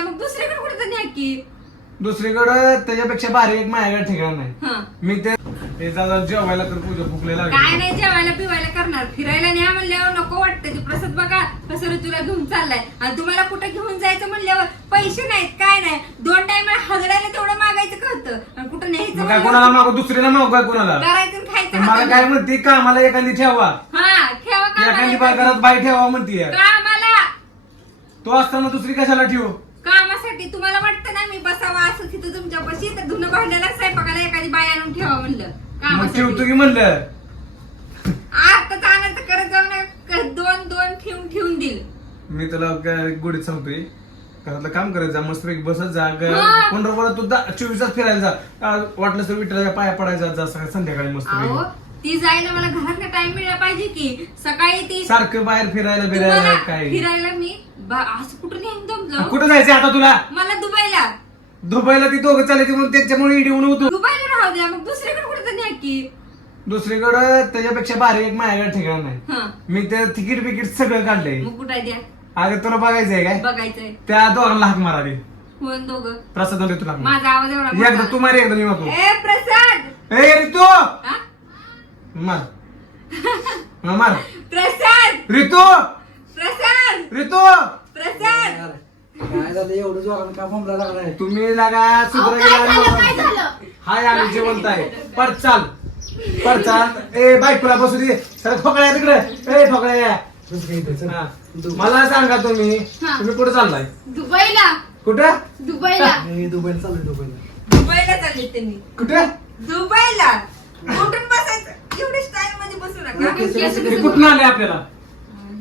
द्या मग दुसरीकडे कुठे तर न्या की. दुसरीकडं त्याच्यापेक्षा भारी एक माझ्याकडे ठिकाण नाही. हं. मी ते जाऊ जेवायला तर पूजा फुकले काय लागले नाही जेवायला पिवायला करणार. फिरायला न्या म्हणल्यावर नको वाटतं. की प्रसाद बघा कसं तुला घेऊन चाललाय. आणि तुम्हाला कुठे घेऊन जायचं म्हणल्यावर पैसे नाहीत काय नाही. दोन टाइम हजरायला तेवढं मागायचं कळतं. आणि कुठं न्यायचं मग काय म्हणल्यावर कोणाला मागू? दुसरीला मागू काय कोणाला? करायचं आणि खायचं पण मला हाताने. काय म्हणते? कामाला एखादी ठेवा. हा ठेवा एखादी कामाला घरात बाई ठेवा म्हणतीये कामाला. तो असताना दुसरी कशाला ठेवू? कामासाठी तुम्हाला वाटतं ना मी बसावा असं तिथं तुमच्या पशी तर धुणं भांड्याला स्वयंपाकाला एखादी बाई आणून ठेवा म्हणलं. मग ठेवतो कामासाठी की म्हणलं? आता तर करत जाऊ नका दोन दोन ठेवून ठेवून देईल. मी तुला काय गोडीत सांगतोय घरातलं काम करायचं जा मस्तपैकी बसत जा हा. पंढरपुरात तू चोवीस तास फिरायला जा. आ, वाटलं तर विठ्ठलाच्या पाया पडायचा जा सकाळी संध्याकाळी मस्त अहो ती जायला मला घरात टाइम मिळाला पाहिजे की सकाळी ती सारखं बाहेर फिरायला बिरायला तुम्हाला काय फिरायला मी बा- असं कुठं नेऊन जमलं कुठं जायचं आता तुला? मला दुबईला. दुबईला ती दोघं चालायची म्हणून त्याच्यामुळे इडी होतो. दुबईला राहू द्या मग दुसरीकडे कुठे तर न्या की? दुसरीकडं त्याच्यापेक्षा भारी एक माझ्याकडे ठिकाण नाही हं. मी ते तिकीट बिकीट सगळं काढलंय. मग कुठे द्या अगं तुला बघायचंय काय? बघायचंय. त्या दोघांना हाक मारावी. कोण दोघं? प्रसाद तुला माझा आवाज एवढा एकदा मोठा. तू मारी एकदा मी मारतो. ए प्रसाद! ए रितू! हा? मार मार प्रसाद! रितू! प्रसाद! रितू! प्रसाद! काय झालं? एवढं जोरानं का बोंबला लागलाय? तुम्ही लागा सुधरा गेला हाय आम्ही जिवंत आहे. पर चाल पर चाल ए बायकोला बसू दे. सर ठोकळ्या तिकडे. ए चल. हा. मला सांगा तुम्ही हा. तुम्ही कुठे चाललाय? दुबईला. कुठं? दुबईला. दुबईला चाललोय दुबईला. दुबईला चालले त्यांनी कुठे? दुबईला. कुठून बसायचं. एवढी स्टाईल मध्ये बसू नका. ओके, चला, केस चला. हे कुठून आले आपल्याला?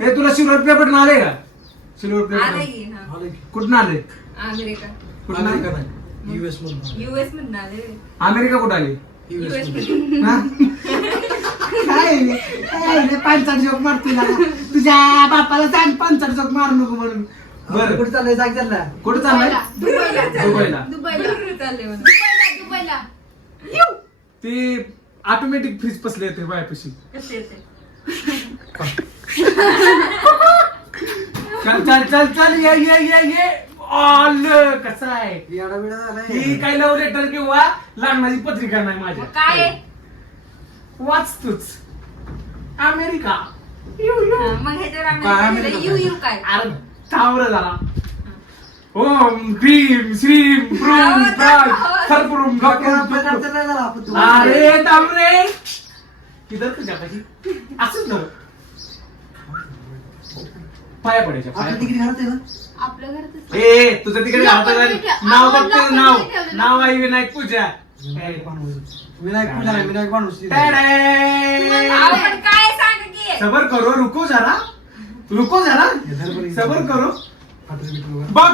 हे तुला सिल्वर पेपर आले का? सिल्वर की, हा. कुठून आले? अमेरिका. कुठून? अमेरिका आले युएस मधून युएस मधून आले. अमेरिका कुठं आली? युएस युएस मधून. हा? काय काय रे, पांचट जोक मारते ना? तुझ्या बापाला सांग पांचट जोक मारू नको म्हणून. बरं कुठे चाललंय? जाग त्यांना. कुठं चाललाय? दुबईला. दुबईला. दुबईला. चालले म्हणून दुबईला. दुबईला. ती ऑटोमॅटिक फ्रीज पसले येते बायपाशी. चल चल चल चल ये ये ये ये. आलं कसं आहे? येडा बिडा ही काही लव्ह लेटर किंवा लग्नाची पत्रिका नाही माझ्या? काय? आहे? वाच तूच. अमेरिका. यू यू. हा, मग ह्याच्यावर काय आम्ही अमेरिका. यू यू काय? अरे थांबर झाला ओम भीम श्रीम प्रूम प्राय. सरप्रूम तू. अरे थांबरे किधर तुझ्या कशी असंच ना पाया पडायच्या पाया आपली डिग्री घरात आहे ना? आपल्या घरातच ए तुझं तिकडे घालता नाही ठेव- नाव बघते नाव. नाव. आहे. विनायक पूजा. विनायक भानुस विनायक पूजा नाही, विनायक टॅडे. अहो, पण काय सांग की सबर करो रुको जरा. रुको जरा. सबर करो. बघ.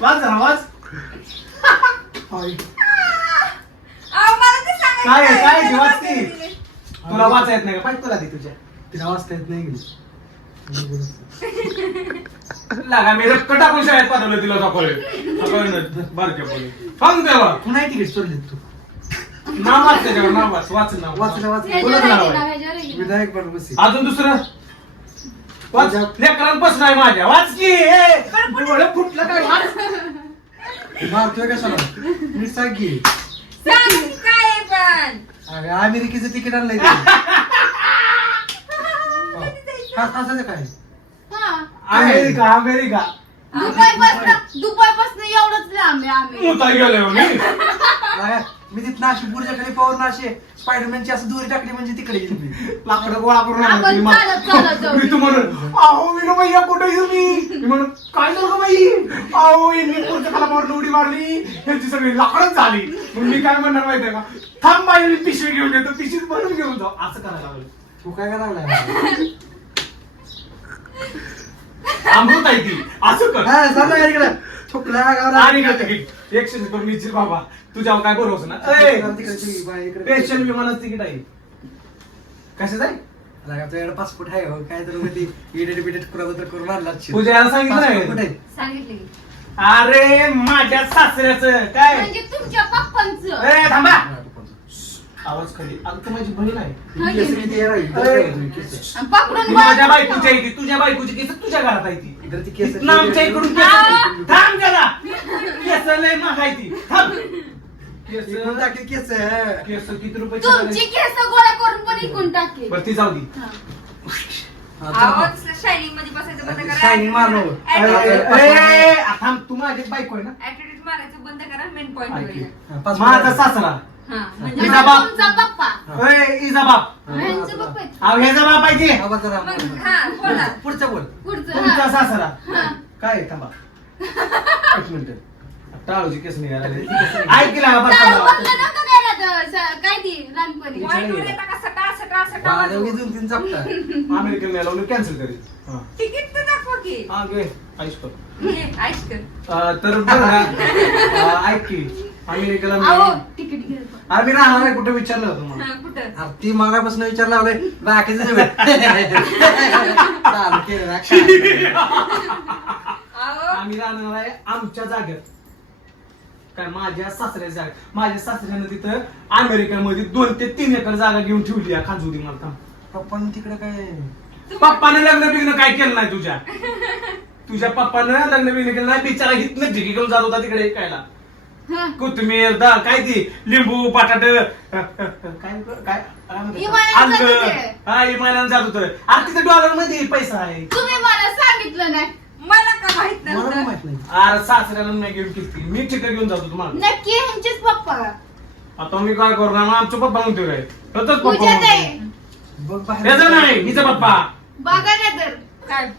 वाच जरा वाच हाय. अहो, मला ते सांगायचं काय आहे, नाही. काय आहे, त्याला वाच वाचायला की. दिले. तुला वाचा येत नाही का? पाहिजे तुला दे तुझ्या. तिला वाचता येत नाही लागा मी रक्क टाकून शाळेत पाठवलं तिला सकाळी. बारक्या पोरी. सांग तेव्हा तू नाही तिकीट चोरली तू. नाव वाच त्याच्यावर नाव वाच. वाच नाव. वाचलं वाचलं बोलत ह्याच्यावर नाव आहे की आहे. नाव, ह्याच्यावर आहे की नाव? विनायक भानुस अजून दुसरं? वाच लेकरांपासून आहे माझ्या. वाच की. ए, डोळं फुटलं काय मारतोय कशाला सांग की. सांग काय आहे पण? अरे अमेरिकेचं तिकीट आणलंय ते. हा, काय? हा. America America. दुबईपासनं एवढंच लांब आहे आम्ही. मुता गेले मी अरे, मी तिथं नाशी बुर्जा खाली पावर नाशे स्पायडरमॅनची असं दोरी टाकली म्हणजे तिकडे गेली मी. लाकडं गोळा करून आपण आणली मग. चालत चालत जाऊ. मी तू म्हणून अहो विनो भैया कुठे येऊ मी? मी म्हणून काय झालं गं बाई? अहो यांनी पुढच्या खाला मारून उडी मारली. ह्यांची सगळी लाकडच झाली. मग मी काय म्हणणार माहितीये का? थांब बाई मी पिशवी घेऊन येतो. पिशवीत भरून घेऊन जाऊ. असं करायला लागलं. तू काय करायला लागला? अमृत आहे ती असं कर हा, इकडे? आणि तिकीट एकशे करून बाबा तुझ्यावर काय बरोबर ना तिकडे ती बाई इकडे. स्पेशल विमानाचं तिकीट आहे कशाचं आहे लागा, तुझ्याकडे पासपोर्ट आहे हो. काय तर ती एडिट बिडिट तर करून आणला. पूजा याला सांगितलं नाही कुठे आहे? सांगितले. अरे माझ्या सासऱ्याचं काय म्हणजे तुमच्या पप्पांचं ए थांबा. आवाज खाली. अगं तू माझी बहीण आहे. केस किती केस. आणि पकडून माझ्या बायकोची आहे ती. तुझ्या बायकोची केस तुझ्या घरात आहे ती. तर ती केस इथनं आमच्या इकडून केस थांब जरा. केस लय महागायती थांब. केस. इकडून टाकेल केस. केस किती रुपये तुमची केस गोळा करून पण इकून टाकेल बरं ती जाऊ दे. आवाज शायनिंगमध्ये बसायचं बंद करा. Shining मारू नको. Attitude- ए, ए, थांब. तू माझी बायको आहे ना? Attitude मारायचं बंद करा. मेन पॉईंट ऐक. होईल माझा सासरा. हा म्हणजे इजा बाप. तुमचा पप्पा. ए, इजा बाप. ह्यांचे पप्पा आहेत. अहो ह्याचा बाप आहे ते. मग हा बोला. पुढचं बोल. पुढचं तुमचा हा. सासरा. हा. काय आहे? थांबा. एक मिनिट. टाळूची केस निघाला. ऐकला बरं बोललं नव्हतं काय ना तर, स- काय ती लहानपणी. सटा सटा सटा दोन तीन चापटा अमेरिकन मेला कॅन्सल करेल हा. तिकीट तर दाखवा की. हा घे. आयुष कर. ऐश कर. अं, तर ना. अं, ऐक की. अमेरिकेला अहो मी तिकीट घे अरे मी राहणार आहे कुठे विचारलं होतं मला हा, कुठं? अरे ती मागापासून विचारला लावलंय बाकीचं चालू केलं ना काय? अहो. आम्ही राहणार आहे आमच्या जागेत काय माझ्या सासऱ्याच्या जागेत माझ्या सासऱ्यानं तिथं अमेरिकेमध्ये दोन ते तीन एकर जागा घेऊन ठेवली आहे खाजूदी मला. पप्पांनी तिकडे काय? पप्पाने लग्न बिग्न काय केलं नाही तुझ्या? तुझ्या पप्पानं लग्न बिग्न केलं नाही बिचारा ढिगी घेऊन जात होता तिकडे ऐकायला. कोथिंबीर दा काय ती? लिंबू बटाट. काय काय काय? इमानानं जात आलं. होते. हा इमानानं जात होतं. अरे तिथे डॉलरमध्ये पैसा आहे. तुम्ही मला सांगितलं नाही. मला का माहीत मला पण नव्हतं? माहीत नाही. अरे सासऱ्याला नाही घेऊन किती मी ठिकाण घेऊन जातो तुम्हाला. नक्की ह्यांचेच पप्पा. आता मी काय करणार? मग आमचा पप्पा म्हणतोय काय? होतच पप्पा पूजा ताई. म्हणतोय. बघ याचा बाहेर नाही हिचा पप्पा. बघा ना तर. काय?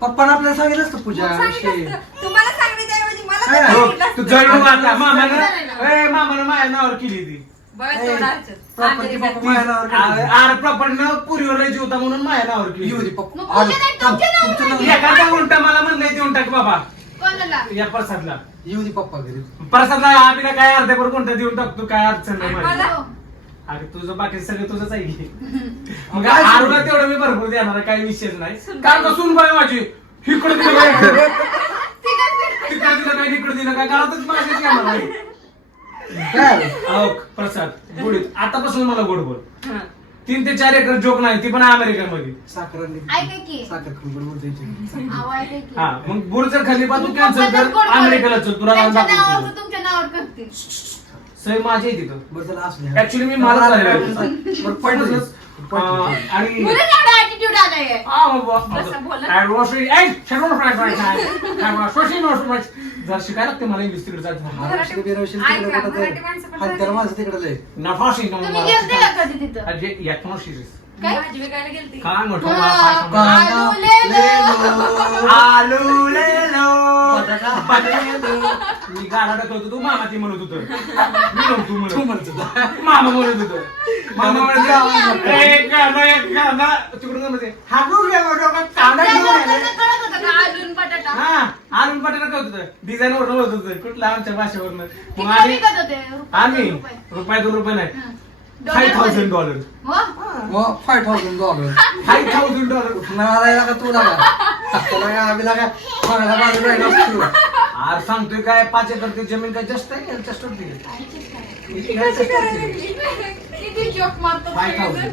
पप्पानं आपल्याला सांगितलं असतं पूजा मग सांगितलं विषय. असतं. तुम्हाला सांगण्याच्या मला काय? तर हो, सांगितलं तू असतं. जळू आता मामानं चालेल. ए मामानं माझ्या नावावर केली ती बघा ए, तेवढं अर्चन. property अमेरिकेत. पप्पा माझ्या नावावर अरे केली. अरे प्रॉपर्टीनं पुरीवर जीव होता म्हणून माझ्या नावावर केली मग तुमचं नाव. एखादा उलटा मला म्हणलंय देऊन टाक बाबा कोणाला या प्रसादला येऊ दे पप्पा घरी प्रसादला काय अर्ध्या बरोबर कोणता देऊन टाकतो काय अडचण नाही माझी. मला? हो. अरे तुझं बाकी सगळं तुझंच आहे की. मग काय आरूला सुन- तेवढं मी भरपूर देणार आहे, काही विषयच नाही. कारण का सुनबाई माझी इकडे तिकडे. तिकडे दिलं काय इकडे दिलं काय काय अहो, प्रसाद गोडीत आतापासून मला गोड बोल हा. तीन ते चार एकर जोक नाही ती पण साखर आणली. ऐका की. साखर खाऊन बरोबर द्यायची. आहो, ऐका की. हा मग बुर्ज खलिफा तू तुमचं कॅन्सल कर जर अमेरिकेला चल तुला त्यांच्या नावावर दाखवतो तुमच्या नावावर करते सही माझी आहे तिथं बरं असू द्या. Actually मी मला झालेलं आहे. बरं, अं. आणि एवढा आलाय. कसं बोलत? जरा शिकायला लागते मला इंग्लिश तिकडे जायचं महाराष्ट्र बिराष्ट्र ऐका, तिकडे कुठं मराठी जाईल? माणसं पण हात त्याला माझं तिकडे लय. नफाशी तुम्ही गेलते का कधी तिथं अरे या कोण सिरीज काय? भाजी विकायला गेलती काय मोठं. वा- काय सांगू? आलू लेलो. आलू लेलो बटाटा. बटाटा. मी गाणं तू मामा ती म्हणत होतं मी नव्हतो तू म्हणत म्हणत होता. मामा म्हणत होतं मामा म्हणत होतं, एक गाणं एक गाणं तिकडून म्हणते हागू डोकं कांदा त्या घेऊन लोकांना आले. कळत होतं का आलून बटाटा हा आलू बटाटा कळत होतं डिझाईन वर होत होतं कुठलं आमच्या भाषेवरनं किती मग आम्ही विकत होते रुपये, आम्ही रुपये. रुपये दोन रुपये नाही हा. फाईव्ह. थाउजंड डॉलर हो? हो, five thousand dollar. Five thousand dollar मला का तू लागा काय आम्ही लागा राहिलो असतो. आर सांगतोय काय पाच एकर ती जमीन काय जास्त आहे जास्त होती Five thousand.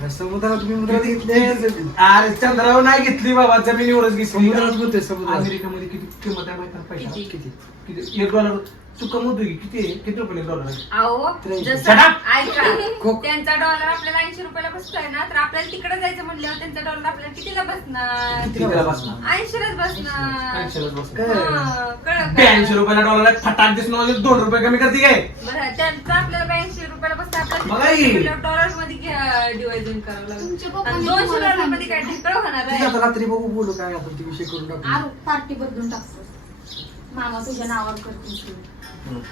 समुद्रात समुद्रात घेतले अरे चंद्रावर नाही घेतली बाबा जमिनीवरच घेतली समुद्रात अमेरिकेमध्ये किती किंमत आहे माहिती पैसा किती? किती किती एक डॉलर तू कमवतोय की? किती आहे? किती रुपये डॉलर आहे अहो त्र्याऐंशी. जसं Shut up. ऐका खूप. त्यांचा डॉलर आपल्याला ऐंशी रुपयाला बसतोय ना तर आपल्याला तिकडे जायचं म्हणल्यावर त्यांचा डॉलर आपल्याला कितीला बसणार कितीला बसणार ऐंशीलाच बसणार ऐंशीलाच बसणार. काय? हा, कळलं का? ब्याऐंशी रुपयाला डॉलर आहे फटाक दिसणार दोन रुपये कमी करते काय बरं त्यांचं आपल्याला ब्याऐंशी रुपयाला बसतं बघा ही. आपल्याला डॉलरमध्ये डिवायजन करावं तुमच्या पप्पांनी दोनशे डॉलरमध्ये काय ढेकळ होणार ठीक आहे? आहे, आता रात्री बघू बोलू काय आपण ते विषय करून टाकू. पार्टी बदलून टाकतो. मामा तुझ्या नावावर करतील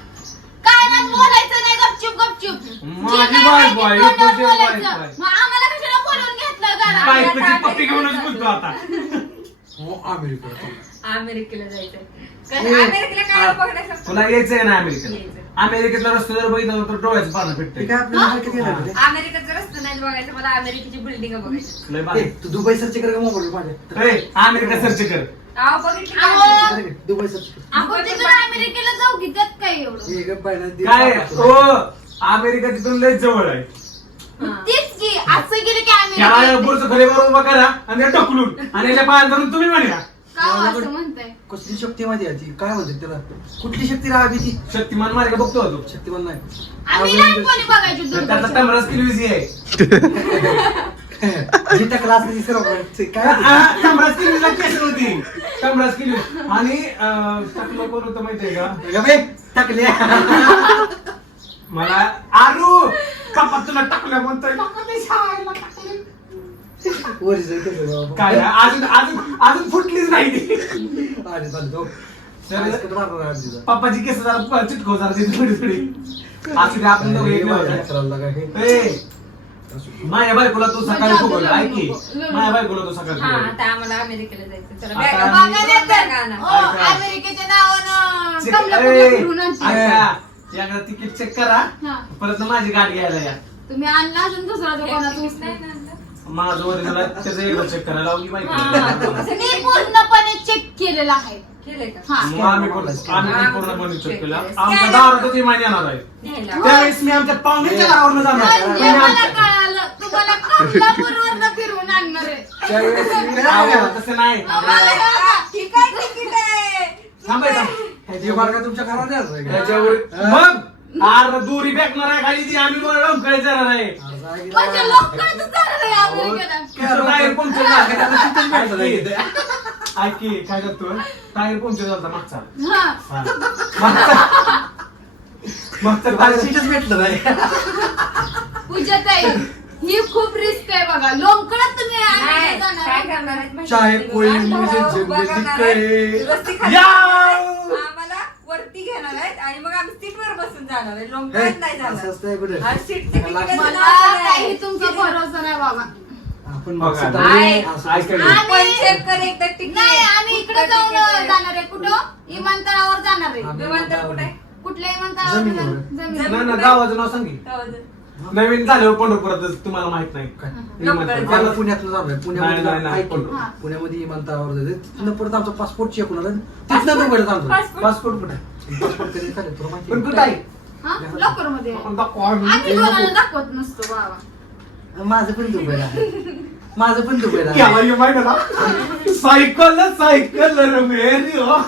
काय नाही बोलायचं नाही. गपचूप गपचूप. माझी जे काय बायको माहिती आहे, तोंडावर तुझी बोलायचं. बायको आहे. मग आम्हाला कशाला बोलवून घेतलं घरात? काय तुझी पप्पी घेऊनच बोलतो आता. हो अमेरिका अमेरिकेला ए, कारण अमेरिकेला काय आ- बघण्यासारखं? तुला यायचंय ना अमेरिकेला. अमेरिकेतला रस्ता जर बघितलं तर डोळ्याचं पानं ते भेटते काय आपल्याला येणार? अमेरिकेचं रस्ता नाही बघायचं मला अमेरिकेची बिल्डिंग बघायची ए. तू दुबई सर्च कर का मोबाईल अमेरिका सर्च कर अहो बघितली का अहो. अमेरिका? अरे, दुबई सर्च कर आपण तिकडे अमेरिकेला जाऊ की त्यात काय एवढं हे गप्प आहे ना, ते काय. ओ अमेरिका तिथून लय जवळ आहे हा. तीच की असं गेलं की त्याला अमेरिका बुरच खरेवर उभा करा आणि ते ढकलून आणि याच्या पायात धरून तुम्ही म्हणा का हो माझ्याकडे असं म्हणताय? कसली शक्ती माझी आहे ती? काय म्हणते त्याला? कुठली शक्ती राहावी ती? शक्तिमान मार्ग बघतो तू. शक्तिमान नाही. आम्ही लहानपणी बघायचो तर त्याचा दूरदर्शन. इझी आहे? जिथं क्लास काय होतं? केस आणि अं, टाकलं कोण होतं माहितीये का? अगं बे, टाकले. मला आरू कापा तुला टाकलं म्हणतोय. "बाप्पा, ते शाळेला टाकलं." बाबा. काय नाही, अजून अजून अजून फुटलीच नाही ती चालू मारणार आहे. पप्पाची केस जरा चिटकव जरा ती थोडी थोडी असू दे आपण दोघं हे माझ्या हे. बायकोला तू सकाळी फुगवलं ऐक की माझ्या बायकोला तू सकाळी हा फुगवलं. आता आम्हाला अमेरिकेला जायचं चला आता बॅगा आम्ही- बघा नाही तर का ना. ऐका. अमेरिकेच्या नावानं चेक- कमलापूरला ए, फिरून आणते. ऐका. एकदा तिकीट चेक करा हा. परत माझी गाडी घ्यायला या तुम्ही आणला अजून दुसरा. ना माझं वरील त्याचं एकदा चेक करायला लावली मी पूर्णपणे चेक केलेला आहे. केलंय का? हा. मग आम्ही पण आम्ही पण पूर्णपणे चेक केलं. आमच्या Scanner. दारातच विमान येणार आहे न्यायला. त्यावेळेस मी आमच्या पाहुण्याच्या घरावरून जाणार म्हणजे मी मला कळालं. तुम्हाला कमलापूरवरनं फिरवून आणणार आहे. त्यावेळेस मी अहो, नाही तसं नाही. आम्हाला कळालं. ठीक आहे तिकीट आहे थांबायचं. हे मार्ग तुमच्या आहे का? त्याच्यावर मग! आर दुरी फेकणार आहे खाली ती आम्ही बरं काय जाणार आहे अरे म्हणजे बाबा. लोक कळतच जाणार आहे अमेरिकेला. तिथं टायर पंक्चर झाला. ऐक काय करतो टायर पंक्चर झाला मागचा हा. हा. मागचा मागचा टायर भेटलं नाही पूजा ताई ही खूप रिस्क आहे बघा लोंबकळत तुम्ही नाही, अमेरिकेत जाणार काय आहे. करणार आहेत माहिती आहे? खाली या! आम्हाला वरती घेणार आहेत आणि मग आम्ही सीटवर बसून जाणार आहे लोंबकळत नाही असं असतंय कुठे मला-. काही तुमचा भरोसा नाही बाबा आपण बघा. बघतो. आहे. असं ऐका असतं. की. आणि- पण check कर एकदा तिकीट. नाही आम्ही इकडे जाऊन आहे? जाणार आहे कुठं विमानतळावर जाणार आहे आम्ही विमानतळ कुठे आहे? कुठल्या विमानतळावर जमिनीवर. जाणार? जमिनीवर. नाही ना गावाचं नाव सांगी नवीन झाल्यावर पंढरपुरातच तुम्हाला माहीत नाही काय? विमानतळ. मला पुण्यातलं जाणार आहे. नाही, पुण्यामध्ये नाही, नाही. हा. पुण्यामध्ये विमानतळावर जायचं तिथनं परत आमचा पासपोर्ट चेक होणार. तिथनं दुबईला जाणार Passport? पासपोर्ट कुठे आहे? पासपोर्ट कधी तुला माहिती पण आहे? कुठे आहे हा लवकरमध्ये आपण दाखवू आम्ही. आम्ही कोणाला दाखवत नसतो बाबा माझं पण दुबईला आहे. माझं पण दुबईला आहे. याला हे माहिती ना सायकल सायकल मेरी हो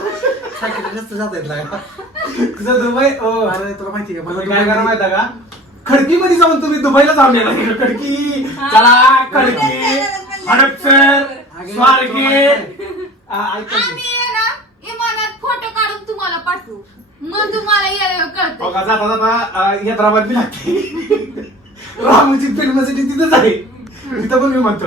सायकल जास्त जाता येत. तुझं दुबई ओ अरे तुला माहिती आहे करा माहिती आहे का खडकी मध्ये जाऊन तुम्ही दुबईला जाऊन येणार आहे. खडकी. चला खडकी. हडपसर. स्वारगेट. आ, ऐका की. आम्ही आहे ना विमानात फोटो काढून तुम्हाला पाठवू. मग तुम्हाला कळतं बघा जाता जाता अ, हैदराबाद बी लागते. रामोजी फिल्म सिटी तिथंच आहे. तिथं पण. विमानात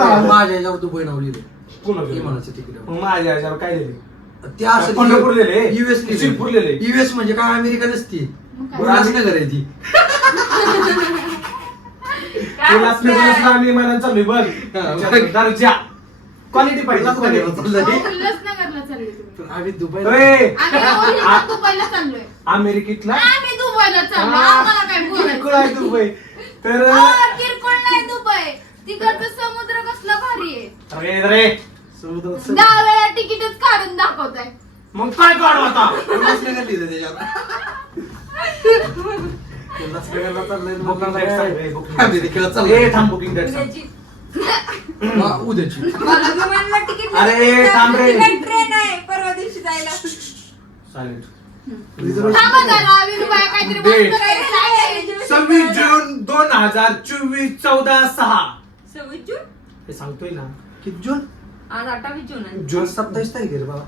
आलं. माझ्या याच्यावर दुबई नाव लिहिले पुन्हा विमानाचं तिकीट. माझ्या ह्याच्यावर काय दिले ते असं पंढरपूर लिहिले. युएस शिरपूर लिहिले. युएस म्हणजे काय? अमेरिका नसती. मग काय? उल्हासनगर आहे ती. उल्हासनगरला आम्ही विमानानं चाललोय बघ. हा. दारूच्या क्वालिटी पाहिजे quality. तर आम्ही आम्ही एवढी दुबईला चाललोय. अमेरिकेतला? आम्ही दुबईला चाललो आम्हाला काय किरकोळ आहे दुबई. तर अहो, किरकोळ नाही दुबई. तिकडचं समुद्र कसला भारी आहे. अरे रे समुद्रात सगळं- दहा वेळा तिकीटच काढून दाखवताय. मग काय काढू आता? उल्हासनगर बुकिंग उद्याची. उद्याची मला विमानाला तिकीट अरे. थांब रे. तिकीट ट्रेन आहे परवा दिवशी जायला चालेल थांबा जरा विनोबाई काहीतरी Date. मस्त काहीतरी सांगायचं. सव्वीस जून दोन हजार चोवीस चौदा सहा सव्वीस जून हे सांगतोय ना किती जून आज अठ्ठावीस जून आहे जून सत्तावीस तारीख आहे रे बाबा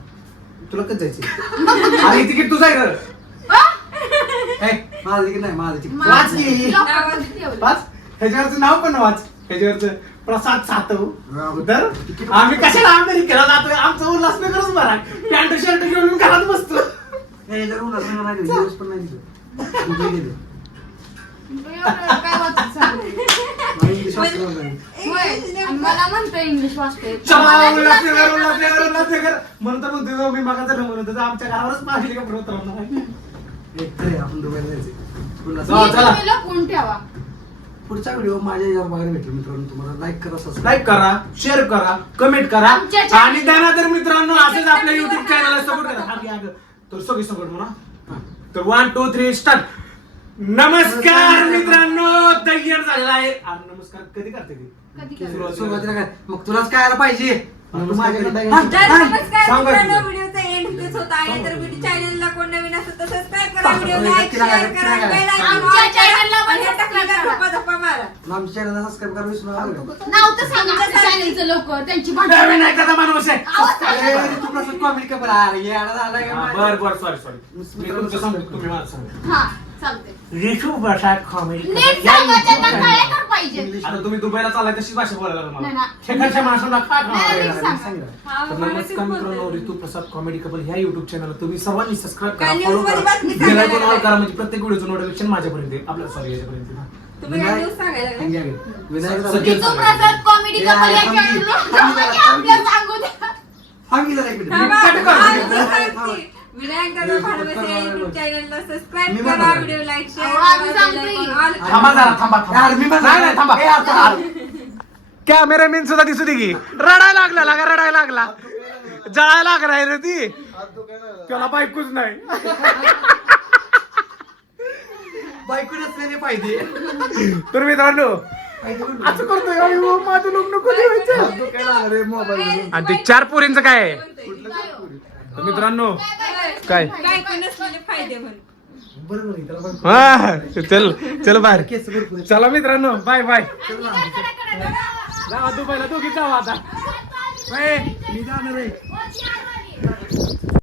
तुला कधी जायचं अरे तिकीट तुझं आहे हा? माझं तिकीट नाही माझं वाच की. ठेवलं. वाच ह्याच्यावरचं नाव पण वाच ह्याच्यावरचं प्रसाद सातव तर आम्ही कशाला अमेरिकेला जातोय आमचं उल्हासनगरच बरा पॅन्ट शर्ट घेऊन घरात बसतो हे जर उल्हासनगर नाही दिलं, US पण नाही दिलं. दुबई दिलं. एवढं काय वाचत सांगते? मला इंग्लिश वाचता येत नाही. होय. आणि मला म्हणतो इंग्लिश चला उल्हासनगर उल्हासनगर उल्हासनगर म्हणतो म्हणतो मी मागा झालं म्हणत होतो आमच्या घरावरच पाहिजे का राहणार एक तर आहे, आपण दुबईला जायचंय. जा, उल्हासनगर. चला. तुम्ही लपवून ठेवा पुढचा व्हिडिओ माझ्या याच्यावर बघायला भेटेल मित्रांनो तुम्हाला लाईक करा सबस्क्राईब लाईक करा शेअर करा कमेंट करा आमच्या channel- आणि त्यानंतर मित्रांनो असंच आपल्या युट्यूब चॅनलला सपोर्ट करा. तर सगळी सपोर्ट म्हणा तर वन टू थ्री स्टार्ट नमस्कार मित्रांनो तयार झालेला आहे अरे नमस्कार कधी करते ती? कधी सुरुवातीला. सुरुवातीला काय मग तुलाच काय आलं पाहिजे माझ्याकडे तर हा, हा, नमस्कार सांगा मित्रांनो तुझं. व्हिडिओचा इथेच होत आहे तर व्हिडिओ चॅनलला कोण नवीन असेल तर सबस्क्राईब करा व्हिडिओ लाईक शेअर करा. बेल आयकॉन आमच्या ऑन करा channel ला पण आणि टाकला का. धप्पा धप्पा मारा. आमच्या चॅनलला सबस्क्राईब करा विसरू नका. नाव तर सांगा. आमच्या चॅनलचं लवकर त्यांची भांडण आहे त्याचा माणूस? आहे कॉमेडी का बरं? अरे येडा झालाय का हा? बर बर सॉरी सॉरी मी तुमचं सांगतो तुम्ही मला सांगा. हा. चालते रिशू प्रसाद कॉमेडी नीट सांगा त्यांना कळायला पाहिजे इंग्लिश आता तुम्ही दुबईला चाललाय तशीच भाषा बोलायला लागला नाही मला ना. शेखरच्या माणसाला खा खा नाही, अरे, नीट अरे, सांगा. सांगितलं. हा, तर मराठीत नमस्कार मित्रांनो बोलतोय. ऋतू प्रसाद कॉमेडी कपल ह्या युट्यूब चॅनल तुम्ही सर्वांनी सबस्क्राईब करा फॉलो मध्ये बातमी करा सांगायला बेल आयकॉन ऑन लागलाय? करा म्हणजे प्रत्येक व्हिडिओचं नोटिफिकेशन माझ्यापर्यंत येईल आपल्या सॉरी याच्यापर्यंत येईल. तुम्ही काय न्यूज सांगायला लागले? हंगे, हंगे. विनायक सज्जन दादा- ऋतू प्रसाद कॉमेडी ए, कपल या थांब की. channel थांब ला जरा, थांब की. आपल्या सांगू द्या जरा. थांबा, थांबा. सांगते. विनायक दादा भाडवसे या युट्यूब चॅनलला सबस्क्राईब मी करा म्हणणार. व्हिडिओ लाईक अहो, आम्ही शेअर सांगतोय. करा थांबा जरा थांबा थांबा. यार, मी म्हणणार. नाही नाही थांबा. ए, आता- कॅमेरामॅन सुद्धा दिसू दे की. रडायला लागला लागा रडायला लागला. जळायला लागलाय रे ती. त्याला बायकोच नाही. बायको नसलेले फायदे तर मित्रांनो असं करतोय अयो, माझं लग्न कधी व्हायचं? आणि ते चार पोरींचं काय आहे? तर मित्रांनो काय? बायको नसलेले फायदे म्हणून हा चल चल बाहेर. चला मित्रांनो बाय बाय. जावा दुबईला दोघी जावा आता. ए, मी जाणार आहे.